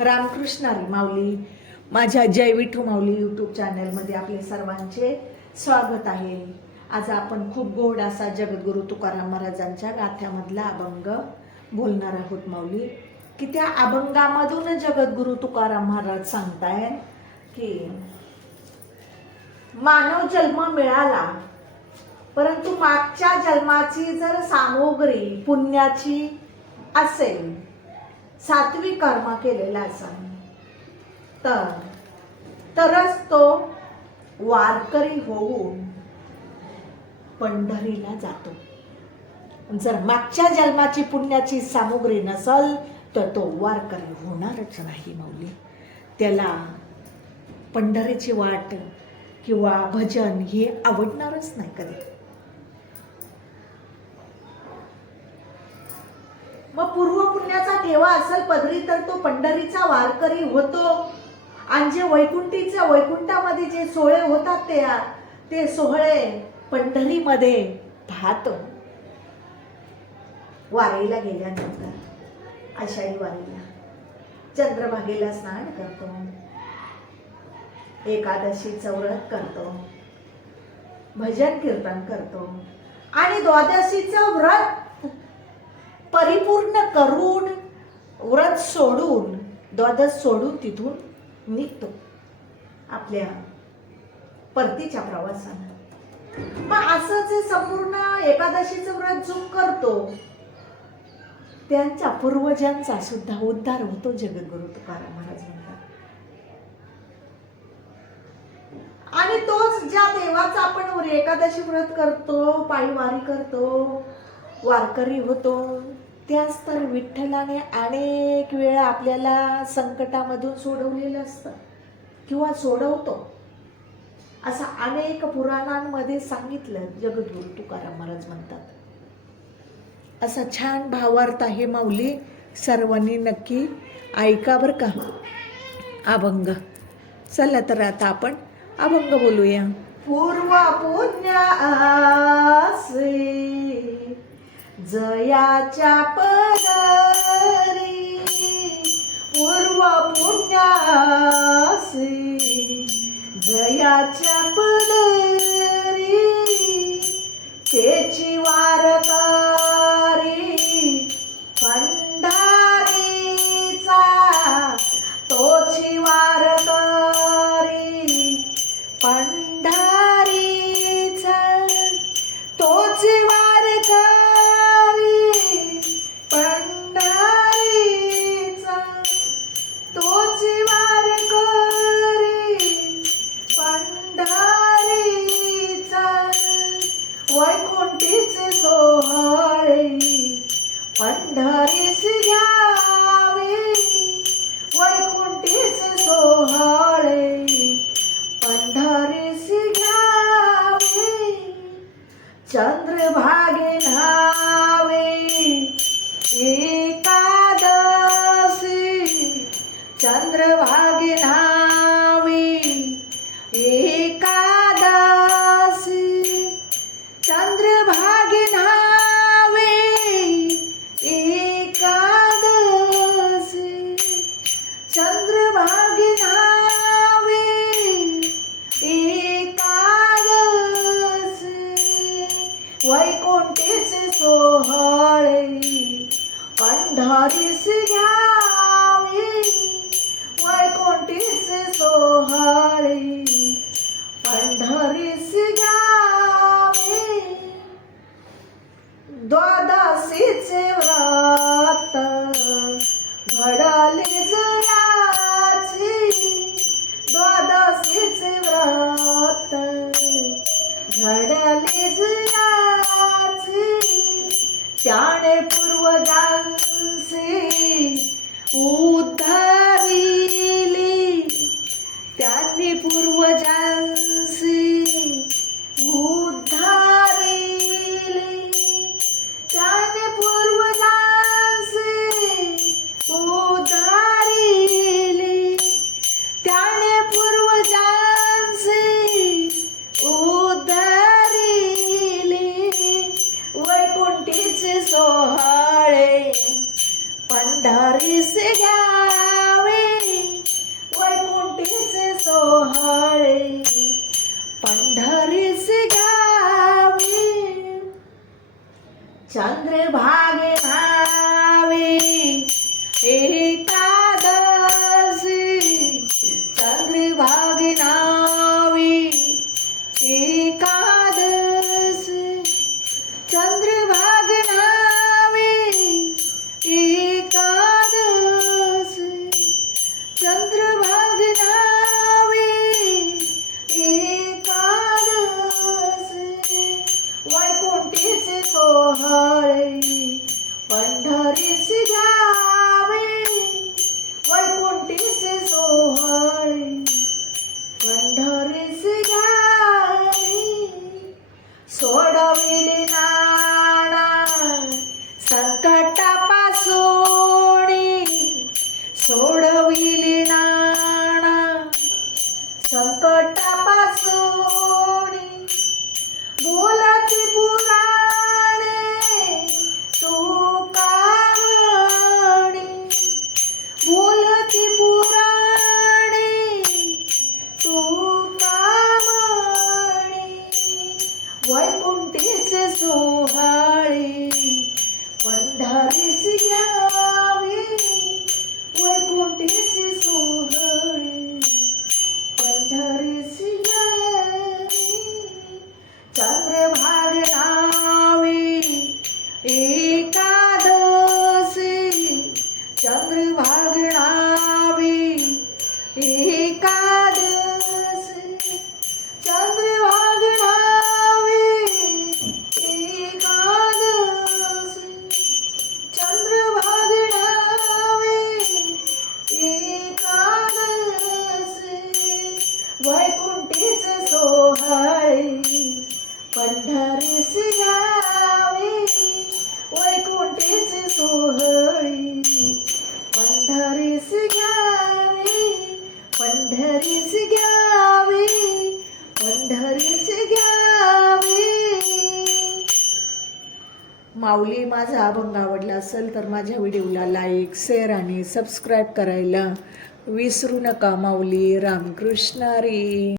रामकृष्णारी माऊली माझ्या जय विठू माऊली यूट्यूब चॅनलमध्ये आपले सर्वांचे स्वागत आहे. आज आपण खूप गोड असा जगद्गुरु तुकाराम महाराजांच्या गाथ्यामधला अभंग बोलणार आहोत माऊली. की त्या अभंगामधून जगद्गुरु तुकाराम महाराज सांगताय की मानव जन्म मिळाला परंतु मागच्या जन्माची जर सामग्री पुण्याची असेल सात्विक कर्म केलेला असावा. तर तरच तो वारकरी होऊन पंढरीला जातो. जर मागच्या जन्माची पुण्याची सामुग्री नसल तर तो वारकरी होणारच नाही मौली. त्याला पंढरीची वाट किंवा भजन हे आवडणारच नाही कधी. मग पूर्व पुण्याचा ठेवा असेल पदरी तर तो पंढरीचा वारकरी होतो. आणि जे वैकुंठीच्या वैकुंठामध्ये जे सोहळे होतात ते ते सोहळे पंढरीमध्ये पाहतो वारीला गेल्यानंतर आषाढी वारीला. चंद्रभागेला स्नान करतो. एकादशीचं व्रत करतो. भजन कीर्तन करतो. आणि द्वादशीचं व्रत परिपूर्ण करून व्रत सोडून द्वादश सोडून तिथून निघतो. आपल्या परतीच्या प्रवासानं. मग असं जे संपूर्ण एकादशीचं व्रत जो करतो त्यांच्या पूर्वजांचा सुद्धा उद्धार होतो जगद्गुरु तुकाराम महाराज म्हणतात. आणि तोच ज्या देवाचा आपण एकादशी व्रत करतो पायी वारी करतो वारकरी होतो. त्याच तर विठ्ठलाने अनेक वेळा आपल्याला संकटामधून सोडवलेलं असतं. किंवा सोडवतो. असं अनेक पुराणांमध्ये सांगितलं जगद्गुरु तुकाराम महाराज म्हणतात. असा छान भावार्थ आहे माऊली. सर्वांनी नक्की ऐका बरं का. अभंग. चला तर आता आपण अभंग बोलूया. पूर्व पुण्या जयाच्या पदरी पूर्व पुण्यासी. जयाच्या पदरी तेची वारकारी पंढारीचा तोची वारकारी पंढारी पंढरीस घ्यावे वैकुंठीच सोहाळे. पंढरीस घ्यावे चंद्रभागे पंढरीस घ्यावे वैकुंठीचे सोहळे उद्धारिली त्यांनी पूर्वजां भंडारीस घ्यावे वैकुंठीचे सोहळे. पंढरीस घ्यावे चंद्रभागे पंढरीस जावे वैकुंठीस सोहळे. पंढरीस जावे सोडविले ना पंढरीस घ्यावे वैकुंठीच सोहळी. पंढरीस घ्यावे पंढरीस घ्यावे पंढरीस घ्यावे माऊली माझा अभंग आवडला असेल तर माझ्या व्हिडिओला लाईक शेअर आणि सबस्क्राईब करायला विसरू नका माऊली. रामकृष्णारी